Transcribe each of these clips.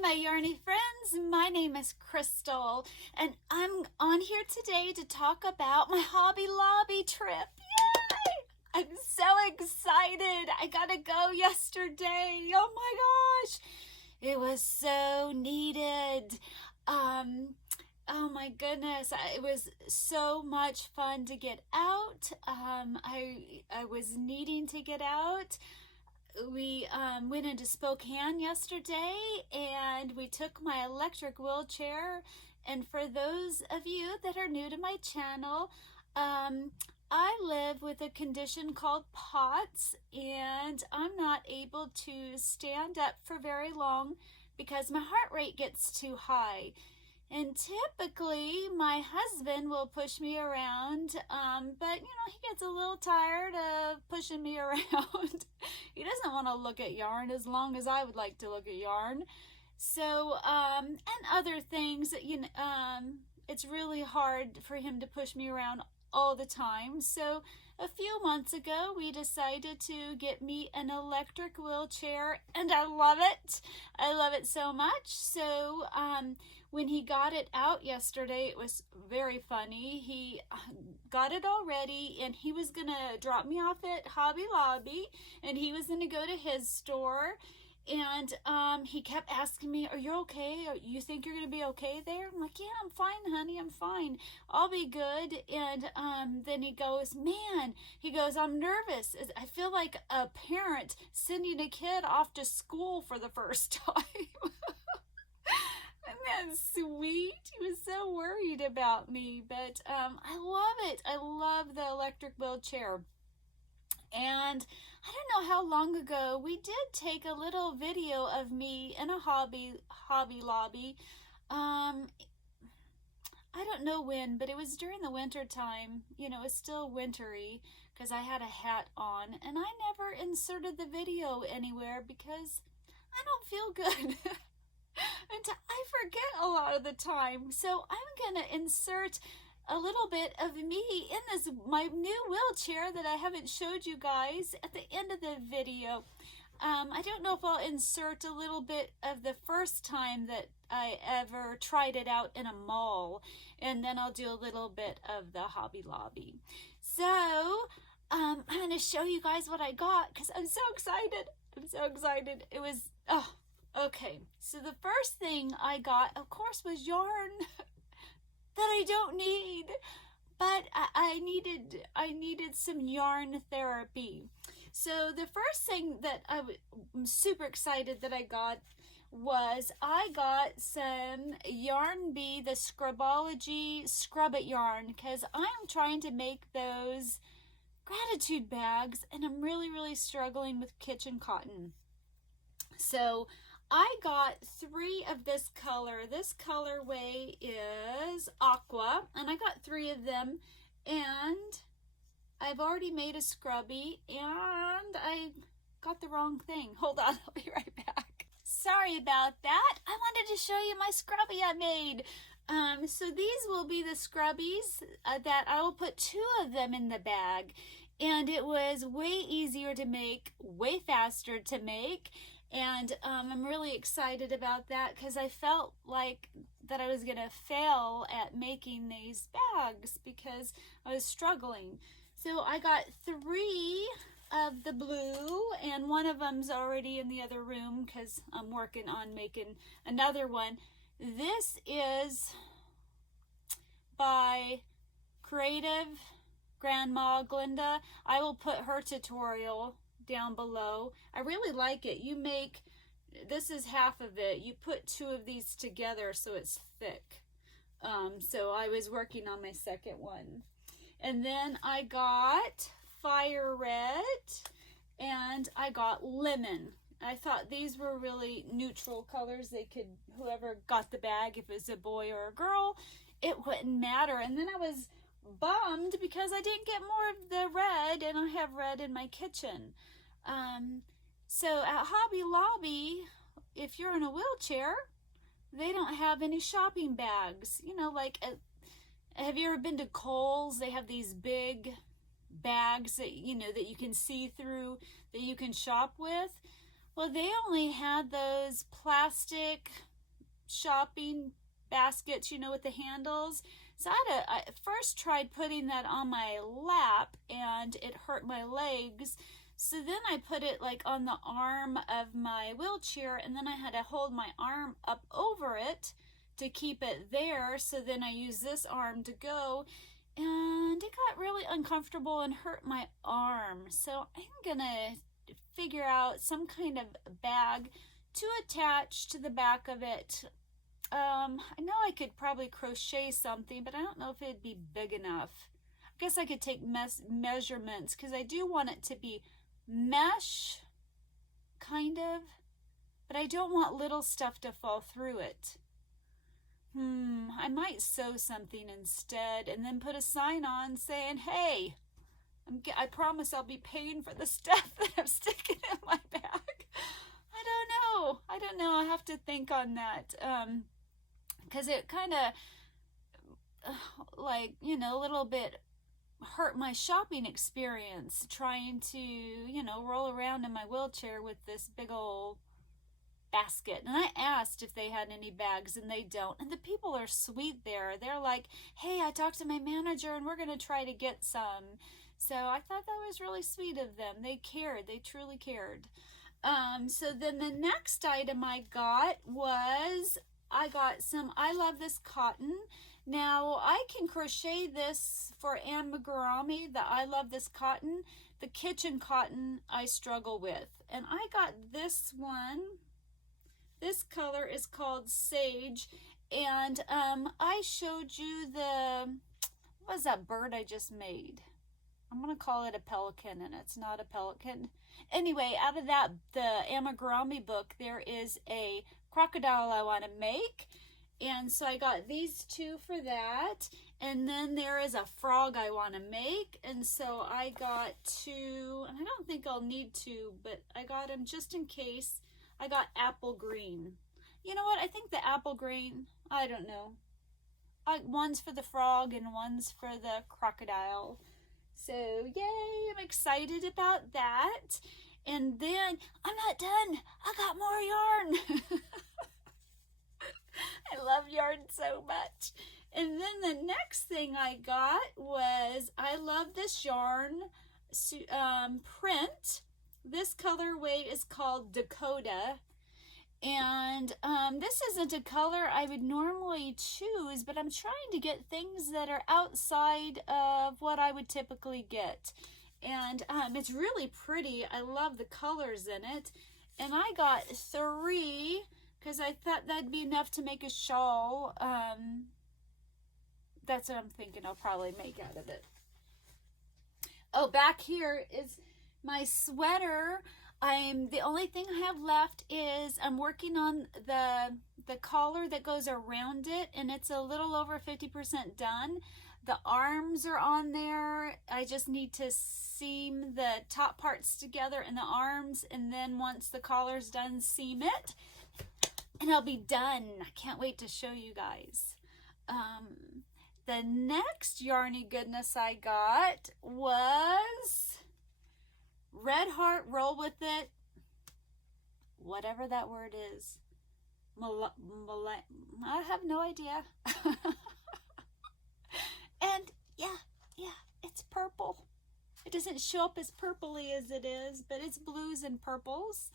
my yarny friends. My name is Crystal, and I'm on here today to talk about my Hobby Lobby trip. Yay! I'm so excited. I got to go yesterday. Oh my gosh. It was so needed. Oh my goodness, it was so much fun to get out. I was needing to get out. We went into Spokane yesterday and we took my electric wheelchair. And for those of you that are new to my channel, I live with a condition called POTS, and I'm not able to stand up for very long because my heart rate gets too high. And typically my husband will push me around, but you know, he gets a little tired of pushing me around. He doesn't want to look at yarn as long as I would like to look at yarn. So, and other things, you know, it's really hard for him to push me around all the time. So a few months ago, we decided to get me an electric wheelchair, and I love it. I love it so much. So, when he got it out yesterday, it was very funny. He got it all ready, and he was gonna drop me off at Hobby Lobby, and he was gonna go to his store. And he kept asking me, "Are you okay? You think you're gonna be okay there?" I'm like, "Yeah, I'm fine, honey. I'm fine. I'll be good." And then he goes, "Man," he goes, "I'm nervous. I feel like a parent sending a kid off to school for the first time." Isn't that sweet? He was so worried about me, but I love it. I love the electric wheelchair. And I don't know how long ago we did take a little video of me in a Hobby Lobby. I don't know when, but it was during the winter time. You know, it's still wintry because I had a hat on, and I never inserted the video anywhere because I don't feel good. And I forget a lot of the time. So I'm gonna insert a little bit of me in this, my new wheelchair that I haven't showed you guys at the end of the video. I don't know if I'll insert a little bit of the first time that I ever tried it out in a mall, and then I'll do a little bit of the Hobby Lobby. So I'm going to show you guys what I got because I'm so excited. I'm so excited. It was, oh, okay. So the first thing I got, of course, was yarn. That I don't need, but I needed some yarn therapy. So the first thing that I'm super excited that I got was I got some Yarn Bee, the Scrubology Scrub It yarn, because I'm trying to make those gratitude bags, and I'm really struggling with kitchen cotton. So I got 3 of this color. This colorway is aqua, and I got 3 of them, and I've already made a scrubby, and I got the wrong thing. Hold on, I'll be right back. Sorry about that. I wanted to show you my scrubby I made. So these will be the scrubbies that I will put 2 of them in the bag, and it was way easier to make, way faster to make. And I'm really excited about that because I felt like that I was going to fail at making these bags because I was struggling. So I got 3 of the blue, and one of them's already in the other room because I'm working on making another one. This is by Creative Grandma Glinda. I will put her tutorial down below. I really like it. You make, this is half of it. You put 2 of these together so it's thick. So I was working on my second one. And then I got Fire Red, and I got Lemon. I thought these were really neutral colors. They could, whoever got the bag, if it was a boy or a girl, it wouldn't matter. And then I was bummed because I didn't get more of the red, and I have red in my kitchen. So at Hobby Lobby, if you're in a wheelchair, they don't have any shopping bags. You know, like, have you ever been to Kohl's? They have these big bags that, you know, that you can see through, that you can shop with. Well, they only had those plastic shopping baskets, you know, with the handles. So I first tried putting that on my lap and it hurt my legs. So then I put it like on the arm of my wheelchair, and then I had to hold my arm up over it to keep it there. So then I used this arm to go, and it got really uncomfortable and hurt my arm. So I'm gonna figure out some kind of bag to attach to the back of it. I know I could probably crochet something, but I don't know if it'd be big enough. I guess I could take measurements, because I do want it to be mesh, kind of, but I don't want little stuff to fall through it. I might sew something instead and then put a sign on saying, hey, I promise I'll be paying for the stuff that I'm sticking in my bag. I don't know. I have to think on that. Because it kind of, like, you know, a little bit hurt my shopping experience trying to, you know, roll around in my wheelchair with this big old basket. And I asked if they had any bags, and they don't. And the people are sweet there. They're like, hey, I talked to my manager and we're going to try to get some. So I thought that was really sweet of them. They cared. They truly cared. So then the next item I got was, I got some I Love This cotton. Now I can crochet this for Amigurumi, the I Love This cotton. The kitchen cotton I struggle with. And I got this one. This color is called Sage. And I showed you what was that bird I just made? I'm going to call it a pelican, and it's not a pelican. Anyway, out of that, the Amigurumi book, there is a crocodile I want to make. And so I got these two for that. And then there is a frog I want to make. And so I got two, and I don't think I'll need two, but I got them just in case. I got apple green. You know what? I think the apple green, I don't know. One's for the frog and one's for the crocodile. So yay, I'm excited about that. And then I'm not done. I got more yarn. I love yarn so much. And then the next thing I got was, I Love This yarn print. This colorway is called Dakota. And this isn't a color I would normally choose, but I'm trying to get things that are outside of what I would typically get. And it's really pretty. I love the colors in it. And I got 3 because I thought that'd be enough to make a shawl. That's what I'm thinking I'll probably make out of it. Oh, back here is my sweater. The only thing I have left is I'm working on the collar that goes around it, and it's a little over 50% done. The arms are on there. I just need to seam the top parts together in the arms, and then once the collar's done, seam it, and I'll be done. I can't wait to show you guys. The next yarny goodness I got was Red Heart Roll With It, whatever that word is. I have no idea. And yeah, it's purple. It doesn't show up as purpley as it is, but it's blues and purples.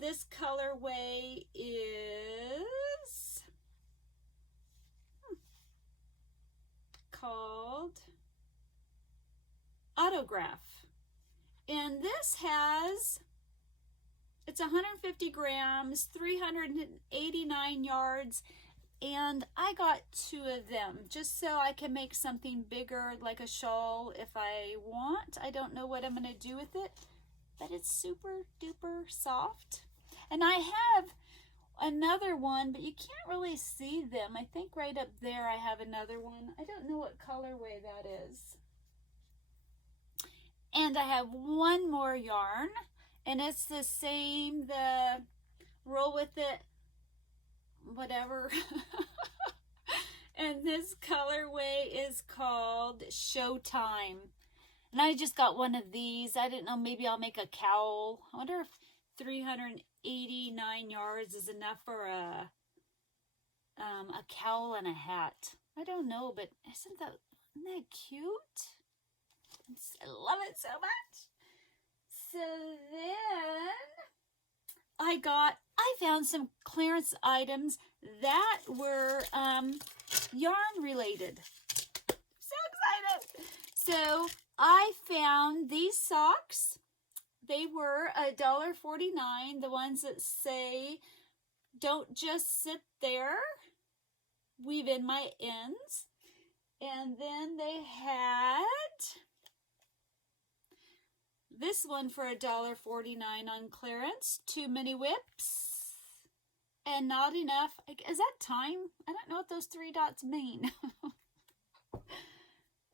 This colorway is called Autograph. And this it's 150 grams, 389 yards, and I got 2 of them just so I can make something bigger, like a shawl if I want. I don't know what I'm going to do with it, but it's super duper soft. And I have another one, but you can't really see them. I think right up there I have another one. I don't know what colorway that is. And I have one more yarn, and it's the same, the Roll With It, whatever. And this colorway is called Showtime. And I just got one of these. I didn't know, maybe I'll make a cowl. I wonder if 389 yards is enough for a a cowl and a hat. I don't know, but isn't that cute? I love it so much. So then I found some clearance items that were yarn related. So excited. So I found these socks. They were $1.49. The ones that say, "Don't just sit there, weave in my ends." And then they had this one for $1.49 on clearance. 2 mini whips. And not enough. Is that time? I don't know what those 3 dots mean.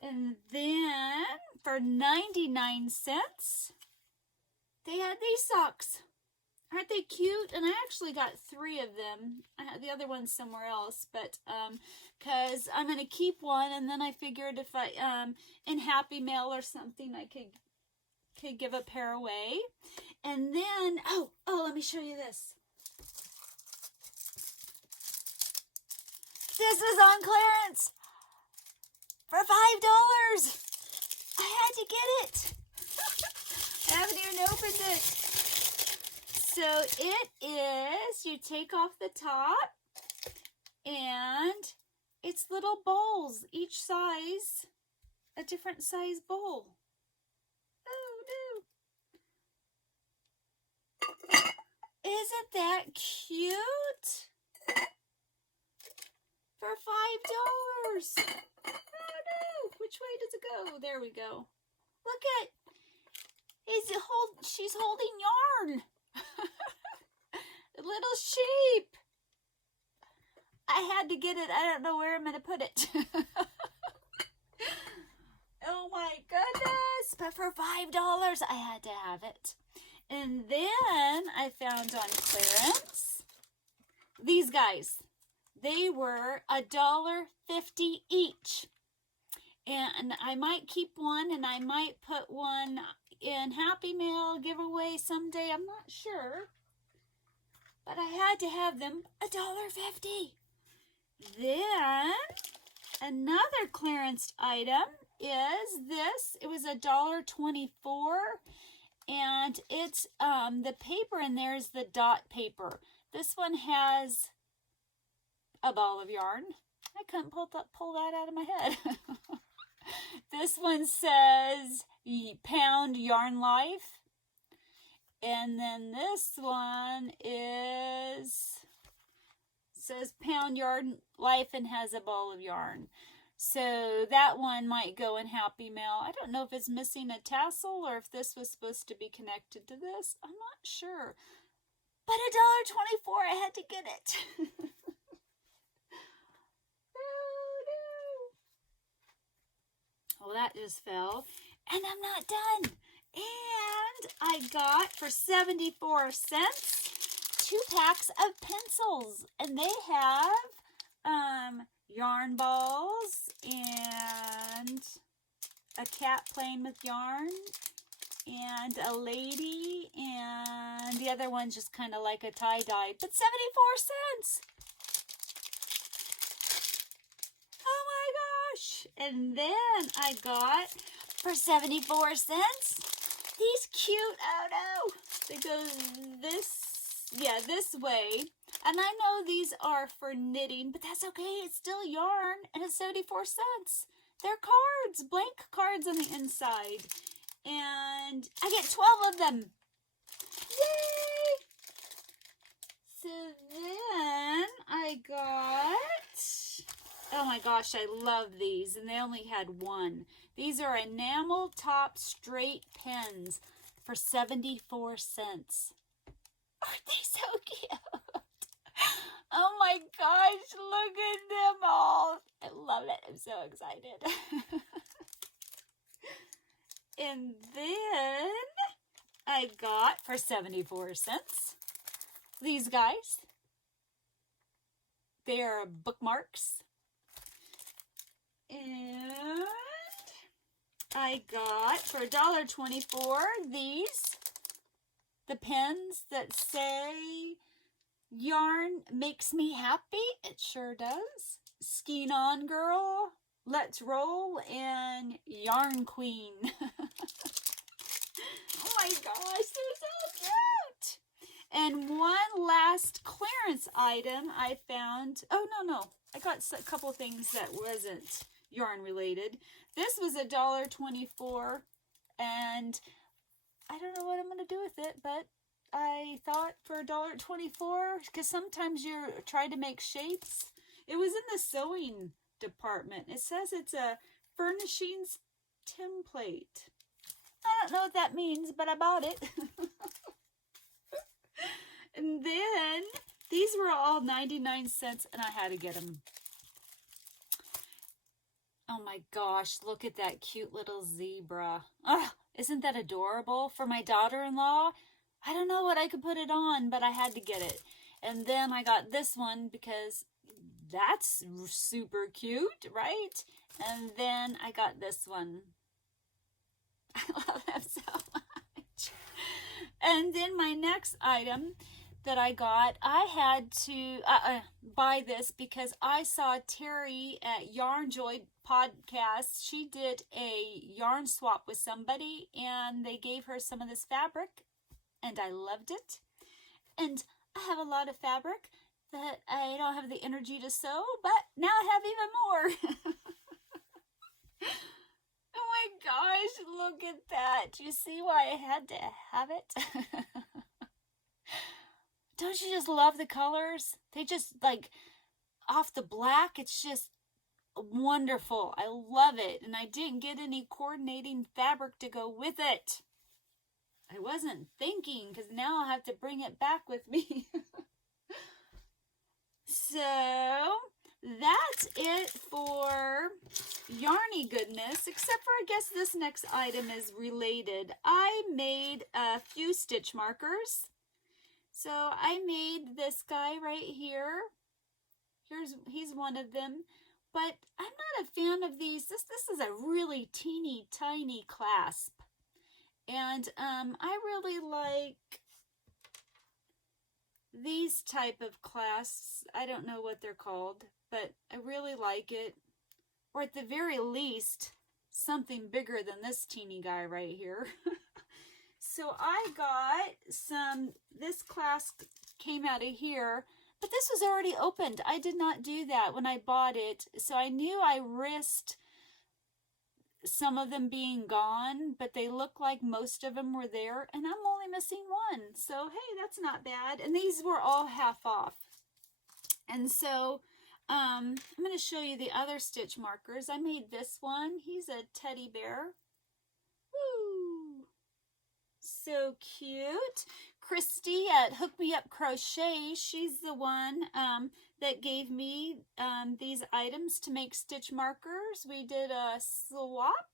And then for 99 cents, they had these socks. Aren't they cute? And I actually got 3 of them. I had the other one somewhere else, but because I'm going to keep one, and then I figured if I in Happy Mail or something, I could give a pair away. And then oh, let me show you this. This was on clearance for $5. I had to get it. I haven't even opened it. So it is, you take off the top, and it's little bowls, each size, a different size bowl. Oh no. Isn't that cute? For $5. Oh no, which way does it go? There we go. Look at, she's holding yarn. Little sheep. I had to get it. I don't know where I'm going to put it. Oh my goodness. But for $5, I had to have it. And then I found on clearance these guys. They were $1.50 each. And I might keep one, and I might put one in Happy Mail giveaway someday. I'm not sure. But I had to have them $1.50. Then another clearance item is this. It was $1.24. And it's the paper in there is the dot paper. This one has a ball of yarn. I couldn't pull that out of my head. This one says Pound Yarn Life. And then this one says Pound Yarn Life and has a ball of yarn. So that one might go in Happy Mail. I don't know if it's missing a tassel or if this was supposed to be connected to this. I'm not sure. But $1.24, I had to get it. Well, that just fell. And I'm not done. And I got, for 74 cents, 2 packs of pencils. And they have yarn balls and a cat playing with yarn and a lady. And the other one's just kind of like a tie-dye. But 74 cents. And then I got, for 74 cents, these cute, oh no, they go this way. And I know these are for knitting, but that's okay. It's still yarn, and it's 74 cents. They're cards, blank cards on the inside. And I get 12 of them. Yay! So then I got, oh my gosh, I love these, and they only had one. These are enamel top straight pens for 74 cents. Aren't they so cute? Oh my gosh, look at them all. I love it. I'm so excited. And then I got, for 74 cents, these guys. They are bookmarks. And I got, for $1.24, these, the pens that say Yarn makes me happy. It sure does. Skein on, girl. Let's roll. And Yarn Queen. Oh my gosh, they're so cute. And one last clearance item I found. Oh, no. I got a couple things that wasn't yarn related. This was $1.24, and I don't know what I'm going to do with it, but I thought for $1.24, because sometimes you try to make shapes. It was in the sewing department. It says it's a furnishings template. I don't know what that means, but I bought it. And then these were all 99 cents, and I had to get them. Oh my gosh, look at that cute little zebra. Oh, isn't that adorable? For my daughter-in-law, I don't know what I could put it on, but I had to get it. And then I got this one because that's super cute, right? And then I got this one. I love them so much. And then my next item that I got, I had to buy this because I saw Terry at Yarn Joy podcast. She did a yarn swap with somebody, and they gave her some of this fabric, and I loved it. And I have a lot of fabric that I don't have the energy to sew, but now I have even more. Oh my gosh, look at that. You see why I had to have it? Don't you just love the colors? They just, like, off the black, it's just wonderful. I love it. And I didn't get any coordinating fabric to go with it. I wasn't thinking, because now I'll have to bring it back with me. So that's it for yarny goodness, except for I guess this next item is related. I made a few stitch markers. So I made this guy right here. He's one of them. But I'm not a fan of these. This is a really teeny tiny clasp. And I really like these type of clasps. I don't know what they're called, but I really like it. Or at the very least, something bigger than this teeny guy right here. So I got this clasp came out of here, but this was already opened. I did not do that when I bought it. So I knew I risked some of them being gone, but they look like most of them were there, and I'm only missing one. So, hey, that's not bad. And these were all half off. And so I'm going to show you the other stitch markers. I made this one. He's a teddy bear. Woo! So cute. Christy at Hook Me Up Crochet, she's the one that gave me these items to make stitch markers. We did a swap.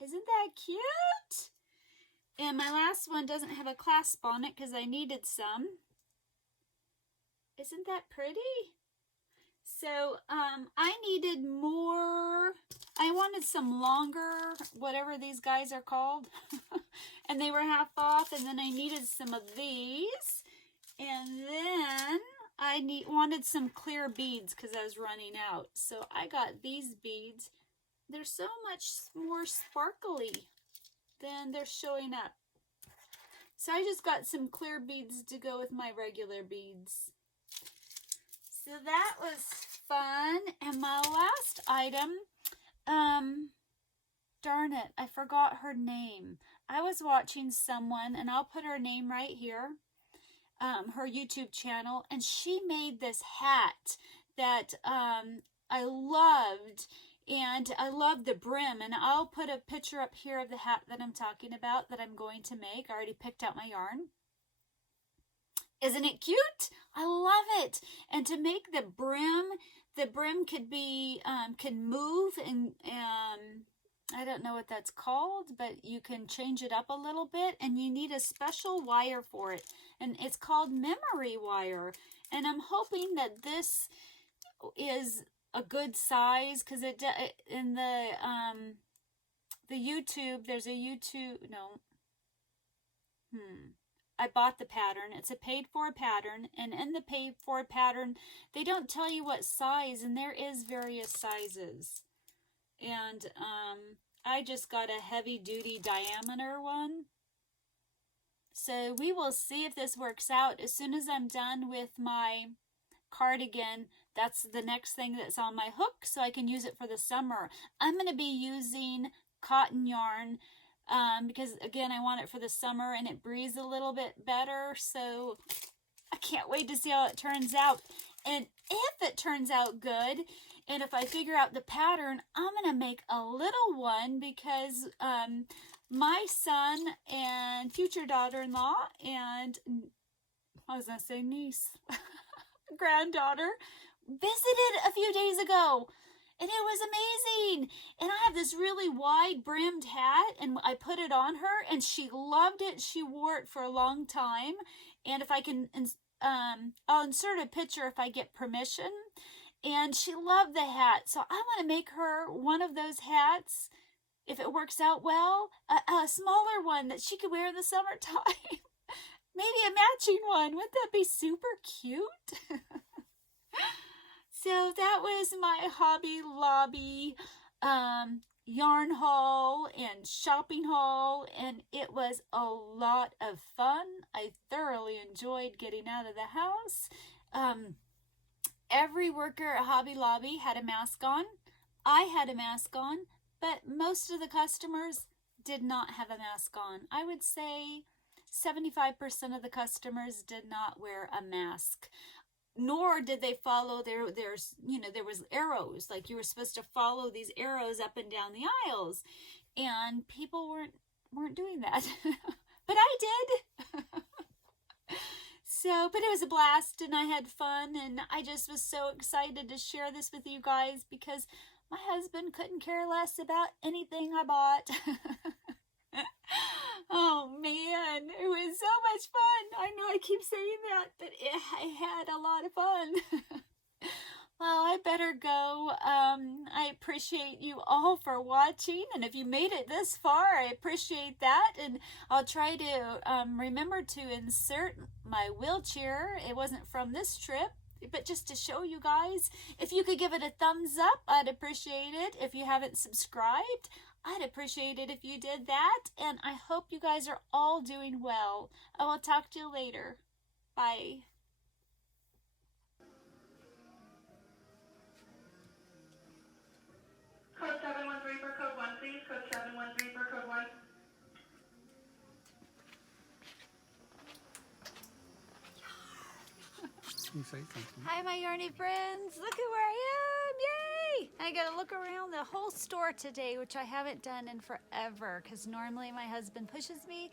Isn't that cute? And my last one doesn't have a clasp on it because I needed some. Isn't that pretty? So I needed more. I wanted some longer, whatever these guys are called. And they were half off, and then I needed some of these. And then I wanted some clear beads because I was running out. So I got these beads. They're so much more sparkly than they're showing up. So I just got some clear beads to go with my regular beads. So that was fun. And my last item, darn it, I forgot her name. I was watching someone, and I'll put her name right here, her YouTube channel, and she made this hat that I loved, and I love the brim, and I'll put a picture up here of the hat that I'm talking about that I'm going to make. I already picked out my yarn. Isn't it cute? I love it. And to make the brim could be, can move, and I don't know what that's called, but you can change it up a little bit, and you need a special wire for it, and it's called memory wire. And I'm hoping that this is a good size, because it in the YouTube, there's a YouTube, no, I bought the pattern. It's a paid for pattern, and in the paid for pattern, they don't tell you what size, and there is various sizes. And I just got a heavy duty diameter one. So we will see if this works out. As soon as I'm done with my cardigan, that's the next thing that's on my hook, so I can use it for the summer. I'm going to be using cotton yarn because, again, I want it for the summer, and it breathes a little bit better, so I can't wait to see how it turns out. And if it turns out good, and if I figure out the pattern, I'm going to make a little one because my son and future daughter-in-law and, I was going to say niece, granddaughter, visited a few days ago. And it was amazing. And I have this really wide brimmed hat, and I put it on her, and she loved it. She wore it for a long time. And if I can, I'll insert a picture if I get permission. And she loved the hat. So I want to make her one of those hats, if it works out well, a smaller one that she could wear in the summertime. Maybe a matching one. Wouldn't that be super cute? So that was my Hobby Lobby yarn haul and shopping haul, and it was a lot of fun. I thoroughly enjoyed getting out of the house. Every worker at Hobby Lobby had a mask on. I had a mask on, but most of the customers did not have a mask on. I would say 75% of the customers did not wear a mask. Nor did they follow there was arrows, like you were supposed to follow these arrows up and down the aisles, and people weren't doing that. But I did. So, but it was a blast, and I had fun, and I just was so excited to share this with you guys because my husband couldn't care less about anything I bought. Oh man, it was so much fun. I know I keep saying that, but I had a lot of fun. Well, I better go. I appreciate you all for watching, and if you made it this far, I appreciate that, and I'll try to remember to insert my wheelchair. It wasn't from this trip, but just to show you guys. If you could give it a thumbs up, I'd appreciate it. If you haven't subscribed, I'd appreciate it if you did that, and I hope you guys are all doing well. I will talk to you later. Bye. Code 713 for code 1, please. Code 713 for code 1. You say something. Hi, my yarny friends. Look at where I am. Yay! I got to look around the whole store today, which I haven't done in forever because normally my husband pushes me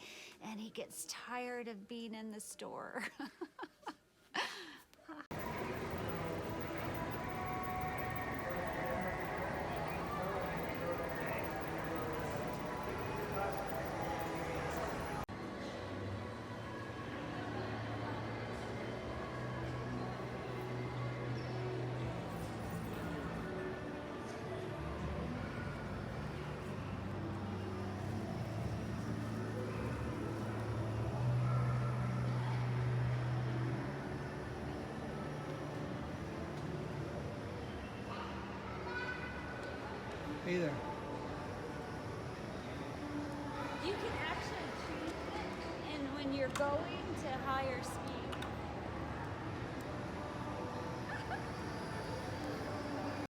and he gets tired of being in the store. Hey there. You can actually choose it, and when you're going to higher speed,